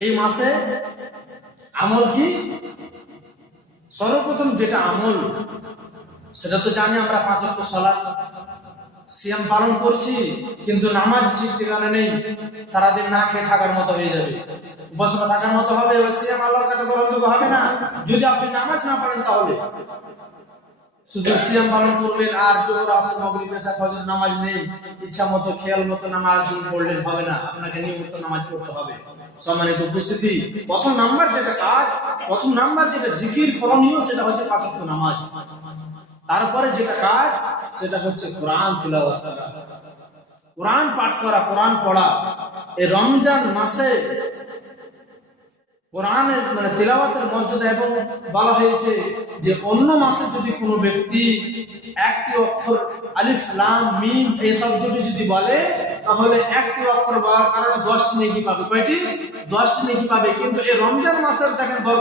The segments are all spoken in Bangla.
এই মাসে আমল কি? সর্বপ্রথম যেটা আমল, সেটা তো জানি আমরা পাঁচ অক্ট সলাৎ সিয়াম পালন করছি, কিন্তু নামাজ ঠিক ঠিকানা নেই। সারাদিন না খেয়ে থাকার মতো হয়ে যাবে। বসে থাকার মতো হবে, ওই সিয়াম আল্লাহর কাছে গ্রহণযোগ্য হবে না। যদি আপনি নামাজ না পড়েন তাহলে। শুধু সিয়াম পালন করবেন আর জোর আসর, মগরিব পেশা ফজর নামাজ নেই। ইচ্ছা মতো খেয়াল মতো নামাজ পড়লেন হবে না। আপনাকে নিয়মিত নামাজ পড়তে হবে। সম্মানিত উপস্থিতি, প্রথম নাম্বার যেটা কাজ, প্রথম নাম্বার যেটা জিকির করণীয়, সেটা হচ্ছে পাঁচ নামাজ। তারপরে যেটা কাজ, সেটা হচ্ছে কোরআন করা। কোরআন পাঠ করা, কোরআন পড়া। এই রমজান মাসে কোরআনের মানে তেলাওয়াতের মর্যাদা এবং বলা হয়েছে যে অন্য মাসে যদি কোনো ব্যক্তি একটি অক্ষর আলিফ, লাম, মিম এই শব্দটি যদি বলে তাহলে একটি অক্ষর বলার কারণে দশটি নেকি পাবে। কয়টি? দশটি নেকি পাবে। কিন্তু এই রমজান মাসের দেখেন কত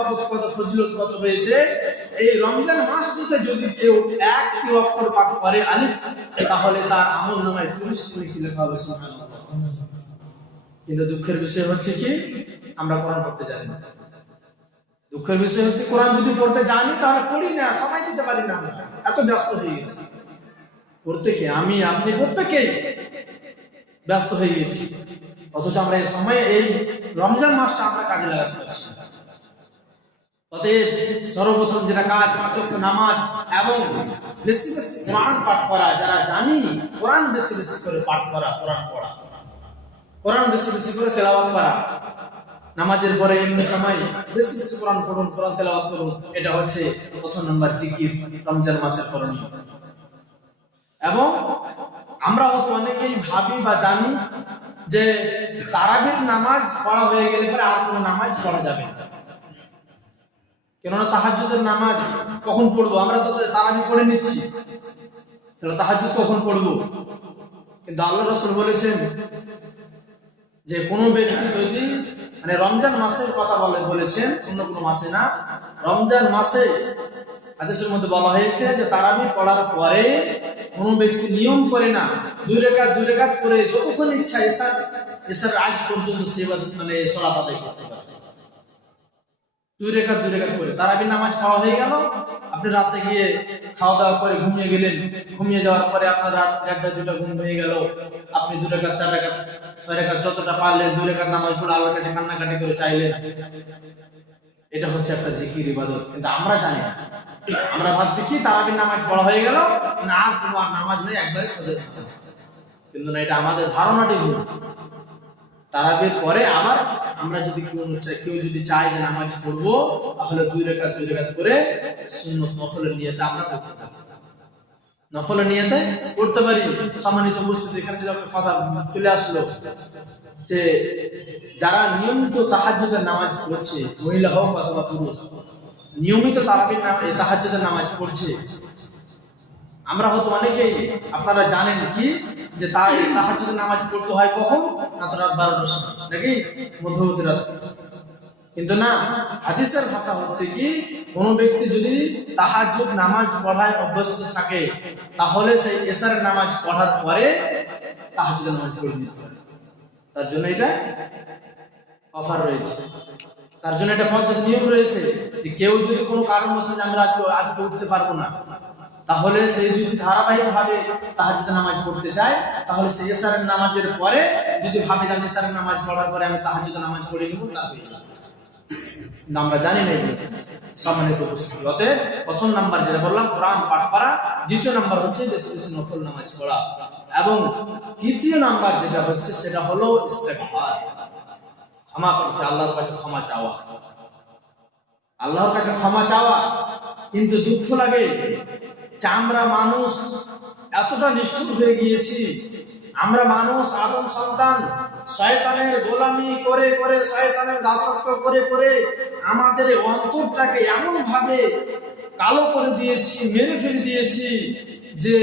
ফজিলত, কত রয়েছে এই রমজান মাস মাসটিতে যদি কেউ একটি অক্ষর পাঠ করে আলিফ, তাহলে তার আমল নামায় তিরিশ নেকি লেখা হবে কিন্তু দুঃখের বিষয় হচ্ছে কি? আমরা কোরআন পড়তে জানি না। দুঃখের বিষয় হচ্ছে কোরআন যদি পড়তে জানি, তাহলে পড়ি না, সময় দিতে পারি না এত ব্যস্ত হয়ে গেছি। প্রত্যেকে আমি? আপনি প্রত্যেকেই ব্যস্ত হয়ে গেছি। অথচ আমরা এই সময়ে এই রমজান মাসটা আমরা কাজে লাগাতে পারছি অতএব সর্বপ্রথম যেটা কাজ নামাজ এবং বেশি বেশি কোরআন পাঠ করা, যারা জানি, কোরআন বেশি বেশি করে পাঠ করা, কোরআন পড়া। কোরআন বেশি বেশি করে তেলাওয়াত করা। নামাজের পরে এমনি সময় বেশি বেশি কোরআন পড়ুন, কোরআন তেলাওয়াত করুন, এটা হচ্ছে প্রথম নম্বর জিকির রমজান মাসের করণীয়। এবং আমরা হয়তো অনেকেই ভাবি বা জানি যে তারাবির নামাজ পড়া হয়ে গেলে পরে আর কোনো নামাজ পড়া যাবে কেননা তাহাজ্জুদের নামাজ কখন পড়ব? আমরা তো তারাবি পড়ে নিচ্ছি। তাহলে তাহাজ্জুদ কখন পড়ব? কিন্তু আল্লাহ রসুল বলেছেন যে কোনো ব্যক্তি যদি মানে রমজান মাসের কথা বলে বলেছেন, অন্য কোনো মাসে না, রমজান মাসে হাদিসের মধ্যে বলা হয়েছে যে তারাবি পড়ার পরে কোনো ব্যক্তি নিয়ম করে না, দুই রেখাত দুই রেখাত করে যতক্ষণ ইচ্ছা এসার এসার আগ পর্যন্ত সেবা মানে সলাত আদায় করতে পারে। দুই রেখাত দুই রেখাত করে। তারাবি নামাজ খাওয়া হয়ে গেল, আপনি রাতে গিয়ে খাওয়া দাওয়া করে ঘুমিয়ে গেলেন। ঘুমিয়ে যাওয়ার পরে আপনার রাত একটা দুটা ঘুম হয়ে গেল। আপনি দু রেখাত, চার রেখাত, ছয় রেখাত যতটা পারলেন দুই রেখাত নামাজ পড়ে আল্লাহর কাছে কান্নাকাটি করে চাইলেন। এটা হচ্ছে একটা জিকির ইবাদত। কিন্তু আমরা জানি না। আমরা ভাবছি কি, তারাবির নামাজ পড়া হয়ে গেল আর তোমার নামাজ নেই, একবারে খুঁজে কিন্তু না, এটা আমাদের ধারণাটি ভুল। তারাবির পরে আবার আমরা যদি কেউ কেউ যদি চাই যে নামাজ পড়ব, তাহলে দুই রেখা দুই রেখা করে শূন্য নফলের নিয়ে আমরা করতে পারি। নফলের নিয়তে পড়তে পারি। সম্মানিত উপস্থিতি, এখানে একটা কথা চলে আসলো, যে যারা নিয়মিত তাহাজ্জুদের নামাজ পড়ছে, মহিলা হোক অথবা পুরুষ, নিয়মিত তারাবির নাম নামাজ পড়ছে, আমরা হয়তো অনেকেই আপনারা জানেন কি, যে তাই তাহাজ্জুদের নামাজ পড়তে হয় কখন? না রাত বারোটার সময়, নাকি? মধ্যবর্তী রাত। কিন্তু না, হাদিসের ভাষা হচ্ছে কি, কোন ব্যক্তি যদি তাহাজ্জুদ নামাজ পড়ায় অভ্যস্ত থাকে, তাহলে সেই এশারের নামাজ পড়ার পরে তাহাজ্জুদের নামাজ পড়ে নিতে পারে। তার জন্য এটা অফার রয়েছে। তার জন্য এটা পদ্ধতি নিয়ম রয়েছে যে কেউ যদি কোনো কারণবশত আমরা আজকে উঠতে পারব না, তাহলে সে যদি ধারাবাহিক ভাবে তাহাজ্জুদের নামাজ পড়তে চায়, তাহলে সেই এশারের নামাজের পরে যদি ভাবে যে আমি এশারের নামাজ পড়ার পরে আমি তাহাজ্জুদের নামাজ পড়ে নিব, তা হয়ে আমরা জানি না এগুলো সম্মানিত উপস্থিতি। অতএব প্রথম নাম্বার যেটা বললাম, কোরআন পাঠ করা। দ্বিতীয় নাম্বার হচ্ছে বেশি নামাজ পড়া। এবং তৃতীয় নাম্বার যেটা হচ্ছে, সেটা হলো ইস্তেগফার। ক্ষমা করতে আল্লাহর কাছে ক্ষমা চাওয়া। আল্লাহর কাছে ক্ষমা চাওয়া, কিন্তু দুঃখ লাগে। আমরা মানুষ, এতটা নিষ্ঠুর হয়ে গিয়েছি। আমরা মানুষ, আদম সন্তান, শয়তানের গোলামি করে করে, শয়তানের দাসত্ব করে করে আমাদের অন্তরটাকে এমন ভাবে কালো করে দিয়েছি, মেরে ফেলে দিয়েছি যে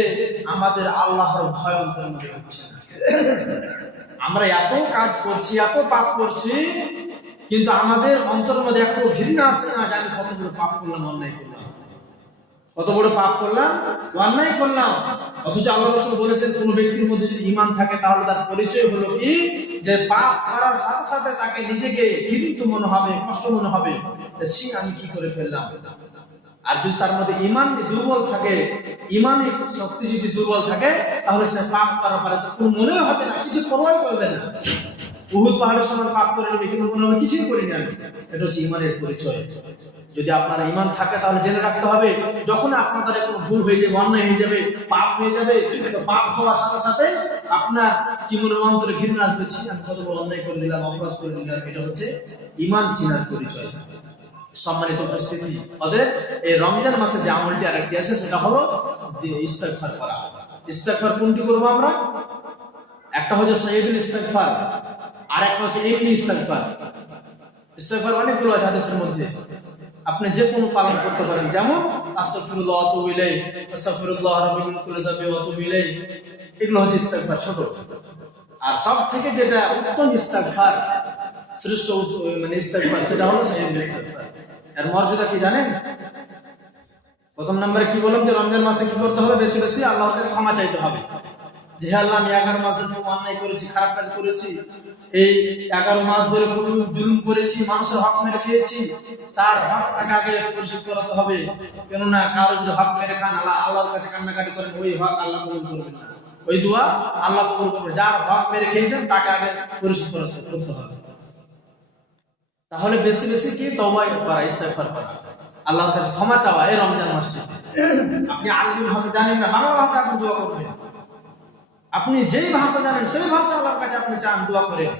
আমাদের আল্লাহর ভয় অন্তরের মধ্যে হচ্ছে আমরা এত কাজ করছি, এত পাপ করছি, কিন্তু আমাদের অন্তর মধ্যে এত ঘৃণা আসে না জানি কতগুলো পাপ করলাম, অন্যায় করলাম? কত বড় পাপ করলাম? অন্যায় করলাম। অথচ আল্লাহ বলেছেন, কোন ব্যক্তির মধ্যে যদি ইমান থাকে, তাহলে তার পরিচয় হলো কি? যে পাপ করার সাথে সাথে তাকে নিজেকে ঘৃণিত মনে হবে, কষ্ট মনে হবে। ছি, আমি কি করে ফেললাম? আর যদি তার মধ্যে ইমান দুর্বল থাকে ইমানই শক্তি যদি দুর্বল থাকে, তাহলে সে পাপ করার পরে কোনো মনে হবে না, কিছু পরোয়াই করবে না। উহুদ পাহাড়ের সময় পাপ করে নেবে কিন্তু মনে হবে, কিছুই করিনি এটা হচ্ছে ইমানের পরিচয়। যদি আপনার ইমান থাকে তাহলে জেনে রাখতে হবে, যখন আপনার দ্বারা কোনো ভুল হয়ে যাবে, অন্যায় হয়ে যাবে, পাপ হয়ে যাবে পাপ হওয়ার সাথে সাথে আপনার কি মনে অন্তরে ঘৃণা আসবে আমি কত বড় অন্যায় করে দিলাম অপরাধ করে দিলাম এটা হচ্ছে ইমান চিনার পরিচয়। সম্মানিত উপস্থিতি, অতএব এই রমজান মাসে যে আমলটি আরেকটি আছে, সেটা হলো ইস্তেগফার করা। ইস্তেগফার কোনটি করব আমরা? একটা হচ্ছে সৈয়দুল ইস্তেগফার আর একটা হচ্ছে এমনি ইস্তেগফার। ইস্তেগফার অনেকগুলো আছে হাদিসের মধ্যে। আপনি যে কোনো পালন করতে পারেন। যেমন, আস্তাগফিরুল্লাহ আতুবু ইলাইহি, আস্তাগফিরুল্লাহ রাব্বি মিন কুল্লি ইলাইহি। এগুলো হচ্ছে ইস্তেগফার ছোট। আর সব থেকে যেটা উত্তম ইস্তেগফার, শ্রেষ্ঠ মানে ইস্তেগফার, সেটা হলো সৈয়দুল ইস্তেগফার। এর মর্যাদা কি জানেন? প্রথম নম্বরে কি বললাম যে রমজান মাসে কি করতে হবে? বেশি বেশি আল্লাহর ক্ষমা চাইতে হবে। যে আল্লাহ আমি এগারো অন্যায় করেছি, খারাপ কাজ করেছি, এই এগারো মাস ধরে জুলুম করেছি, মানুষের হক মেরে খেয়েছি, তার আগে পরিশোধ করাতে হবে। কেননা কারও যদি হক মেরে খান, আল্লাহ আল্লাহর কাছে কান্নাকাটি করেন, ওই হক আল্লাহ না। ওই আল্লাহ করবে যার হক মেরে খেয়েছেন, তাকে আগে পরিশোধ করাতে করতে হবে। তাহলে বেশি বেশি কি? তওবাই করা করা। আল্লাহর কাছে ক্ষমা চাওয়া, এই রমজান মাসে আপনি আরবি ভাষা জানেন না বাংলা ভাষা আপনি দোয়া করবেন। আপনি যেই ভাষা জানেন সেই ভাষা আল্লাহর কাছে আপনি চান দোয়া করেন।